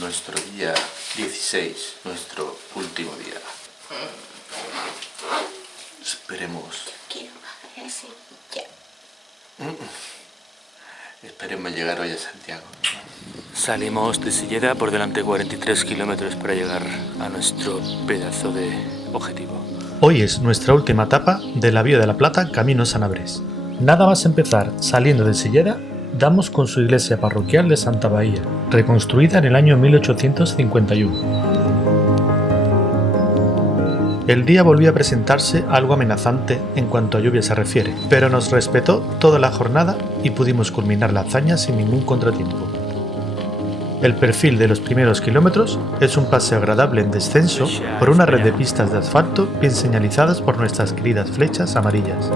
nuestro día 16, nuestro último día. Esperemos. Quiero bajar así, ya. Esperemos llegar hoy a Santiago. Salimos de Silleda por delante 43 kilómetros para llegar a nuestro pedazo de objetivo. Hoy es nuestra última etapa de la Vía de la Plata camino a Sanabres. Nada más empezar saliendo de Silleda, damos con su iglesia parroquial de Santa Bahía, reconstruida en el año 1851. El día volvió a presentarse algo amenazante en cuanto a lluvia se refiere, pero nos respetó toda la jornada y pudimos culminar la hazaña sin ningún contratiempo. El perfil de los primeros kilómetros es un paseo agradable en descenso por una red de pistas de asfalto bien señalizadas por nuestras queridas flechas amarillas.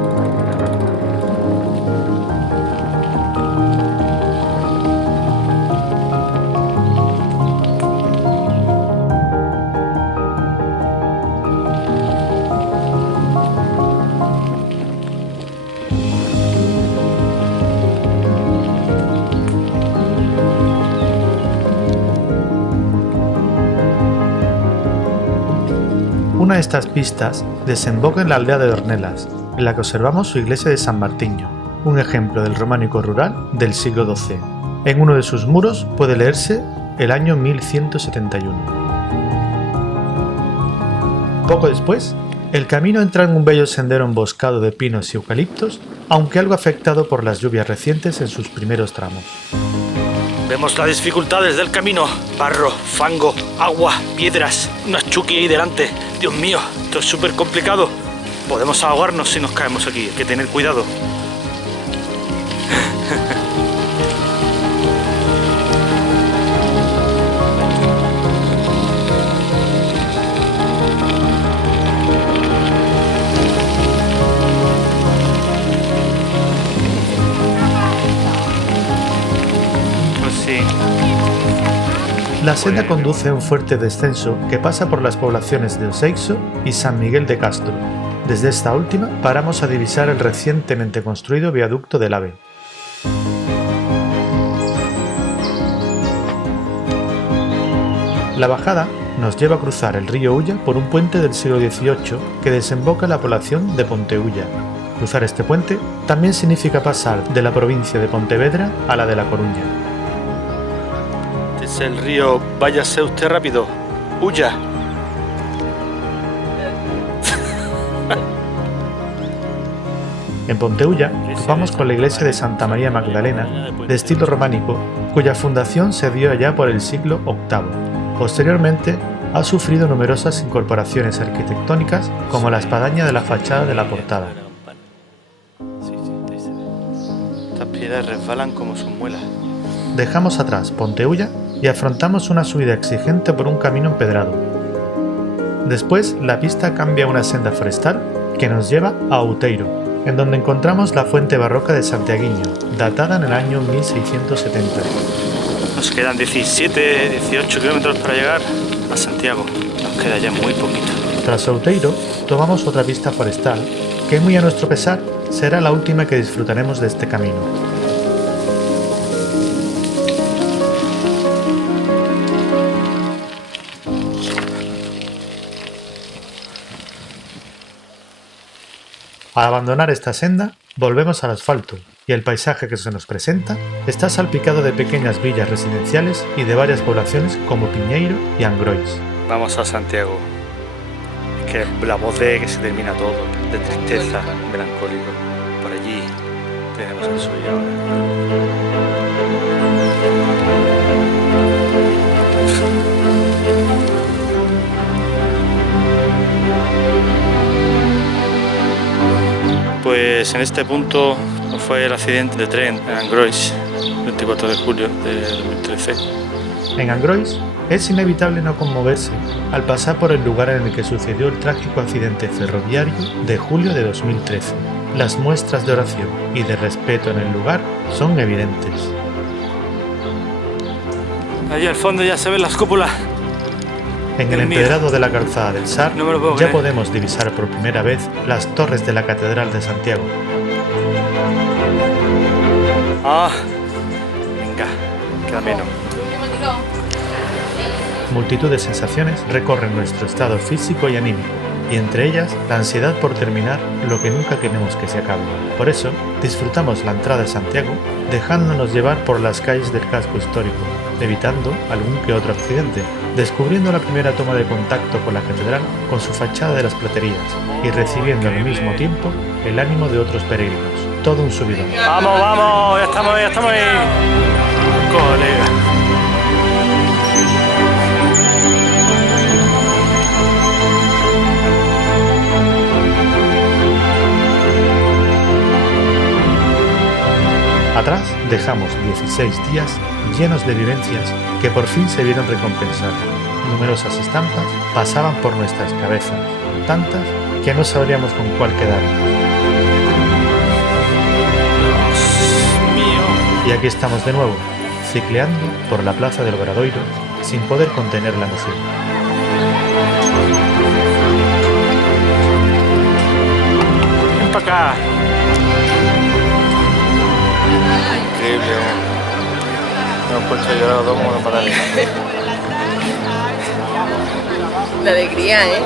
Una de estas pistas desemboca en la aldea de Dornelas, en la que observamos su iglesia de San Martiño, un ejemplo del románico rural del siglo XII. En uno de sus muros puede leerse el año 1171. Poco después, el camino entra en un bello sendero emboscado de pinos y eucaliptos, aunque algo afectado por las lluvias recientes en sus primeros tramos. Vemos las dificultades del camino: barro, fango, agua, piedras, una chuki ahí delante. Dios mío, esto es súper complicado. Podemos ahogarnos si nos caemos aquí, hay que tener cuidado. La senda conduce a un fuerte descenso que pasa por las poblaciones de Oseixo y San Miguel de Castro. Desde esta última paramos a divisar el recientemente construido viaducto del AVE. La bajada nos lleva a cruzar el río Ulla por un puente del siglo XVIII que desemboca en la población de Ponteulla. Cruzar este puente también significa pasar de la provincia de Pontevedra a la de La Coruña. Es el río, váyase usted rápido, huya. En Ponteulla topamos con la iglesia de Santa María Magdalena, de estilo románico, cuya fundación se dio allá por el siglo VIII. Posteriormente ha sufrido numerosas incorporaciones arquitectónicas, como la espadaña de la fachada de la portada. Estas piedras resbalan como sus muelas. Dejamos atrás Ponteulla y afrontamos una subida exigente por un camino empedrado. Después, la pista cambia a una senda forestal que nos lleva a Outeiro, en donde encontramos la fuente barroca de Santiaguiño, datada en el año 1670. Nos quedan 17, 18 kilómetros para llegar a Santiago. Nos queda ya muy poquito. Tras Outeiro, tomamos otra pista forestal, que muy a nuestro pesar será la última que disfrutaremos de este camino. Al abandonar esta senda, volvemos al asfalto y el paisaje que se nos presenta está salpicado de pequeñas villas residenciales y de varias poblaciones como Piñeiro y Angrois. Vamos a Santiago. Es que la voz de que se termina todo, de tristeza, melancólico. Por allí tenemos el suyo ahora. Pues en este punto fue el accidente de tren en Angrois, 24 de julio de 2013. En Angrois es inevitable no conmoverse al pasar por el lugar en el que sucedió el trágico accidente ferroviario de julio de 2013. Las muestras de oración y de respeto en el lugar son evidentes. Allí al fondo ya se ven las cúpulas. En el empedrado de la calzada del Sar No me lo puedo ya creer. podemos divisar por primera vez las torres de la Catedral de Santiago. Ah, venga, queda menos. multitud de sensaciones recorren nuestro estado físico y anímico, y entre ellas la ansiedad por terminar lo que nunca queremos que se acabe. Por eso, disfrutamos la entrada a Santiago dejándonos llevar por las calles del casco histórico, evitando algún que otro accidente, descubriendo la primera toma de contacto con la catedral con su fachada de las platerías y recibiendo al mismo tiempo el ánimo de otros peregrinos. Todo un subidón. Vamos, vamos, ya estamos ahí. Colega. Atrás dejamos 16 días llenos de vivencias que por fin se vieron recompensadas. Numerosas estampas pasaban por nuestras cabezas, tantas que no sabríamos con cuál quedarnos. Dios mío. Y aquí estamos de nuevo, cicleando por la plaza del Obradoiro sin poder contener la emoción. Ven para acá. Increíble, ¿no? Hemos puesto a llorar a dos como una patada. La alegría, ¿eh?